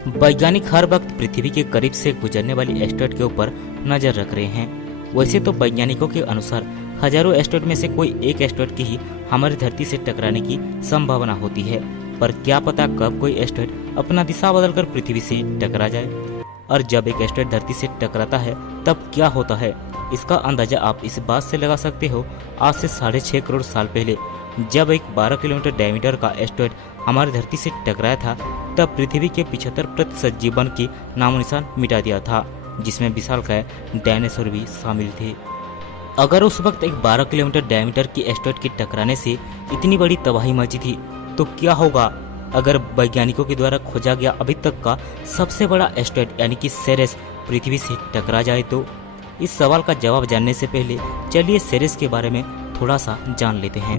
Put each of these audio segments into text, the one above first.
वैज्ञानिक हर वक्त पृथ्वी के करीब से गुजरने वाली एस्टेरॉयड के ऊपर नजर रख रहे हैं। वैसे तो वैज्ञानिकों के अनुसार हजारों एस्टेरॉयड में से कोई एक एस्टेरॉयड की ही हमारी धरती से टकराने की संभावना होती है, पर क्या पता कब कोई एस्टेरॉयड अपना दिशा बदलकर पृथ्वी से टकरा जाए। और जब एक एस्टेरॉयड धरती से टकराता है तब क्या होता है, इसका अंदाजा आप इस बात से लगा सकते हो। आज से 6.5 करोड़ साल पहले जब एक 12 किलोमीटर डायमीटर का एस्टेरॉयड हमारी धरती से टकराया था, तब पृथ्वी के 75% जीवन की नामो निशान मिटा दिया था, जिसमें विशालकाय डायनासोर भी शामिल थे। अगर उस वक्त एक 12 किलोमीटर डायमीटर की एस्टेरॉयड के टकराने से इतनी बड़ी तबाही मची थी, तो क्या होगा अगर वैज्ञानिकों के द्वारा खोजा गया अभी तक का सबसे बड़ा एस्टेरॉयड यानी कि सेरेस पृथ्वी से टकरा जाए तो? इस सवाल का जवाब जानने से पहले चलिए सेरेस के बारे में थोड़ा सा जान लेते हैं।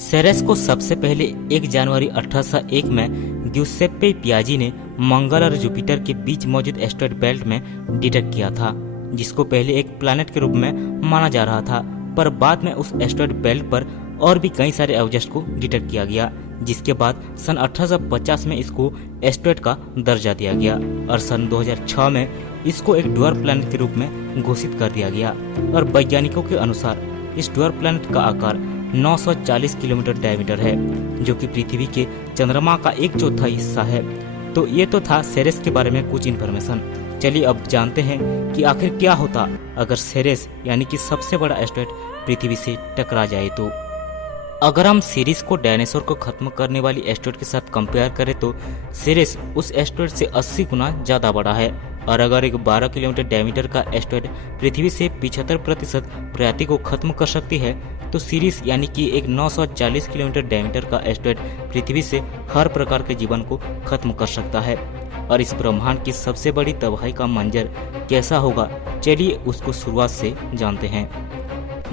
सेरेस को सबसे पहले 1 जनवरी 1801 में ग्यूसेप्पे पियाजी ने मंगल और जुपिटर के बीच मौजूद एस्टेरॉयड बेल्ट में डिटेक्ट किया था, जिसको पहले एक प्लैनेट के रूप में माना जा रहा था। पर बाद में उस एस्टेरॉयड बेल्ट पर और भी कई सारे ऑब्जेक्ट्स को डिटेक्ट किया गया, जिसके बाद सन 1850 में इसको एस्टेरॉयड का दर्जा दिया गया और सन 2006 में इसको एक ड्वार्फ प्लैनेट के रूप में घोषित कर दिया गया। और वैज्ञानिकों के अनुसार इस ड्वार्फ प्लैनेट का आकार 940 किलोमीटर डायमीटर है, जो कि पृथ्वी के चंद्रमा का 1/4 हिस्सा है। तो ये तो था सेरेस के बारे में कुछ इन्फॉर्मेशन। चलिए अब जानते हैं कि आखिर क्या होता अगर सेरेस यानी कि सबसे बड़ा एस्टेरॉयड पृथ्वी से टकरा जाए तो। अगर हम सीरीज को डायनासोर को खत्म करने वाली एस्टेरॉयड के साथ कंपेयर करें तो सेरेस उस एस्टेरॉयड से 80 गुना ज्यादा बड़ा है। और अगर एक 12 किलोमीटर डायमीटर का एस्टेरॉयड पृथ्वी से 75% प्रजाति को खत्म कर सकती है, तो सीरीज यानी कि एक 940 किलोमीटर डायमीटर का एस्टेरॉयड पृथ्वी से हर प्रकार के जीवन को खत्म कर सकता है। और इस ब्रह्मांड की सबसे बड़ी तबाही का मंजर कैसा होगा, चलिए उसको शुरुआत से जानते हैं।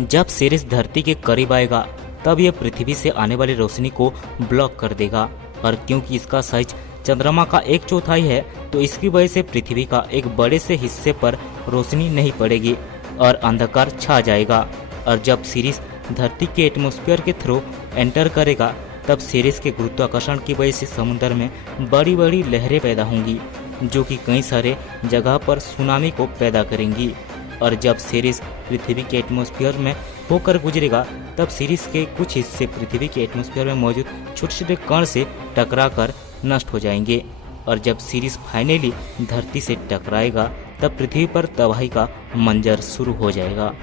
जब सीरीज धरती के करीब आएगा तब यह पृथ्वी से आने वाली रोशनी को ब्लॉक कर देगा, और क्योंकि इसका साइज चंद्रमा का 1/4 है, तो इसकी वजह से पृथ्वी का एक बड़े से हिस्से पर रोशनी नहीं पड़ेगी और अंधकार छा जाएगा। और जब सीरीज धरती के एटमॉस्फेयर के थ्रू एंटर करेगा, तब सीरीज के गुरुत्वाकर्षण की वजह से समुद्र में बड़ी बड़ी लहरें पैदा होंगी, जो कि कई सारे जगह पर सुनामी को पैदा करेंगी। और जब सीरीज पृथ्वी के एटमॉस्फेयर में होकर गुजरेगा, तब सीरीज के कुछ हिस्से पृथ्वी के एटमॉस्फेयर में मौजूद छोटे छोटे कण से टकराकर नष्ट हो जाएंगे। और जब सीरीज फाइनली धरती से टकराएगा, तब पृथ्वी पर तबाही का मंजर शुरू हो जाएगा।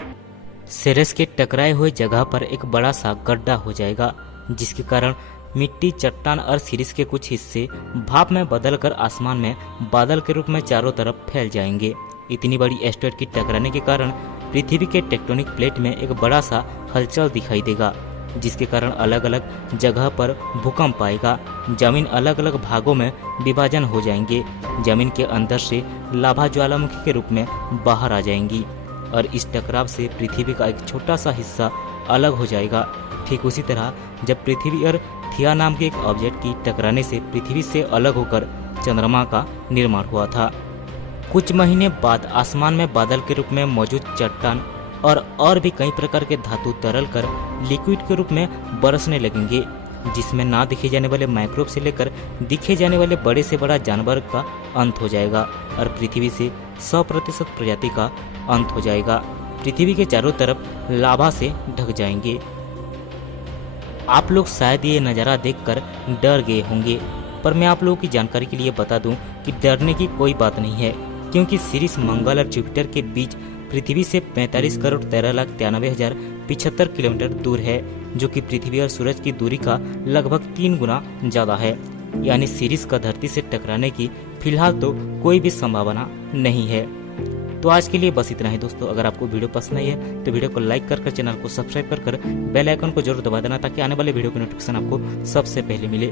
सीरीज के टकराए हुए जगह पर एक बड़ा सा गड्ढा हो जाएगा, जिसके कारण मिट्टी, चट्टान और सीरीज के कुछ हिस्से भाप में बदलकर आसमान में बादल के रूप में चारों तरफ फैल जाएंगे। इतनी बड़ी एस्टेरॉयड की टकराने के कारण पृथ्वी के टेक्टोनिक प्लेट में एक बड़ा सा हलचल दिखाई देगा, जिसके कारण अलग अलग जगह पर भूकंप आएगा। जमीन अलग अलग भागों में विभाजन हो जाएंगे, जमीन के अंदर से लावा ज्वालामुखी के रूप में बाहर आ जाएंगी, और इस टकराव से पृथ्वी का एक छोटा सा हिस्सा अलग हो जाएगा। ठीक उसी तरह जब पृथ्वी और थिया नाम के एक ऑब्जेक्ट की टकराने से पृथ्वी से अलग होकर चंद्रमा का निर्माण हुआ था। कुछ महीने बाद आसमान में बादल के रूप में मौजूद चट्टान और भी कई प्रकार के धातु तरल कर लिक्विड के रूप में बरसने लगेंगे, जिसमें ना दिखे जाने वाले माइक्रोब से लेकर दिखे जाने वाले बड़े से बड़ा जानवर का अंत हो जाएगा, और पृथ्वी से 100% प्रजाति का अंत हो जाएगा। पृथ्वी के चारों तरफ लावा से ढक जाएंगे। आप लोग शायद ये नज़ारा देखकर डर गए होंगे, पर मैं आप लोगों की जानकारी के लिए बता दूं कि डरने की कोई बात नहीं है, क्योंकि सीरीज मंगल और जुपिटर के बीच पृथ्वी से 45,13,93,075 किलोमीटर दूर है, जो कि पृथ्वी और सूरज की दूरी का लगभग 3 गुना ज्यादा है। यानी सीरीज का धरती से टकराने की फिलहाल तो कोई भी संभावना नहीं है। तो आज के लिए बस इतना ही दोस्तों। अगर आपको वीडियो पसंद आई है तो वीडियो को लाइक कर चैनल को सब्सक्राइब कर बेल आइकन को जरूर दबा देना, ताकि आने वाले वीडियो की नोटिफिकेशन आपको सबसे पहले मिले।